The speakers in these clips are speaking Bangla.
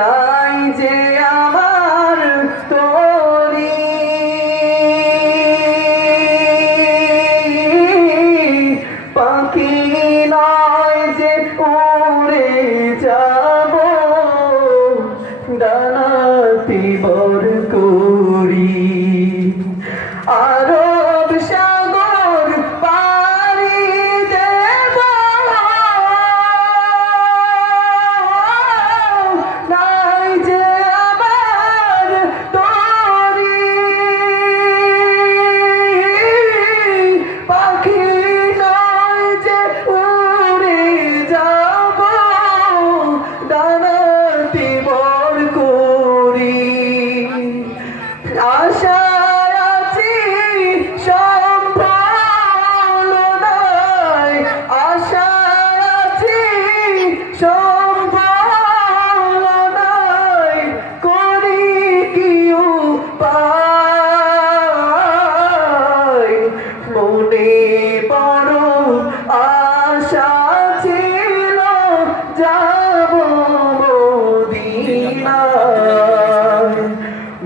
নাই যে আমার তরি পাখি নয় যে উড়ে যাব ডানাতে বর করি আরব সাগর পাড়ি দেব নাই যে আমার তরি পাখি নয় যে উড়ে যাব ডানাতে বর করি আশায় আছি সম্বল নাই আশায় আছি সম্বল নাই করি কি উপায় মনে বড় আশা ছিল যাব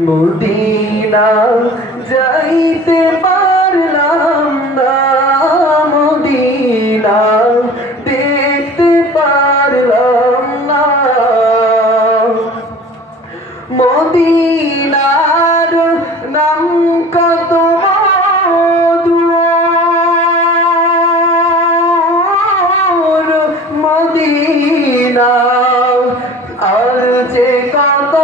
মদিনা যাইতে পারলাম না মদিনা দেখতে পারলাম না মদিনার নাম কত মধুর মদিনা আর যে কত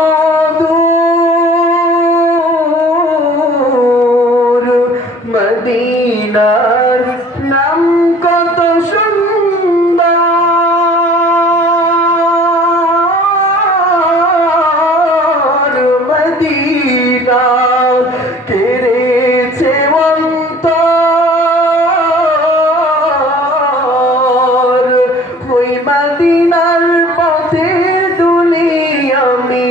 মদিনার নাম কত সুন্দর মদিনা কেড়েছে অন্তর ওই মদিনার পথে দুলি আমি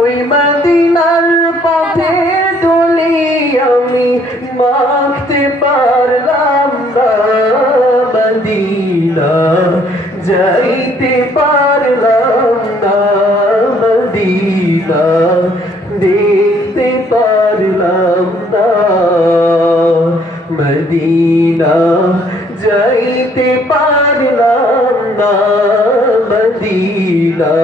ওই মদিনার পথে দুলি আমি মাখতে পারলাম না মদিনা যাইতে পারলাম না মদিনা দেখতে পারলাম না মদিনা যাইতে পারলাম না মদিনা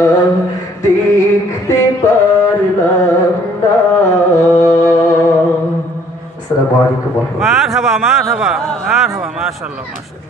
দেখতে পারলাম না। আসসালামু আলাইকুম। মারহাবা মারহাবা মারহাবা মাশাআল্লাহ মাশাআল্লাহ।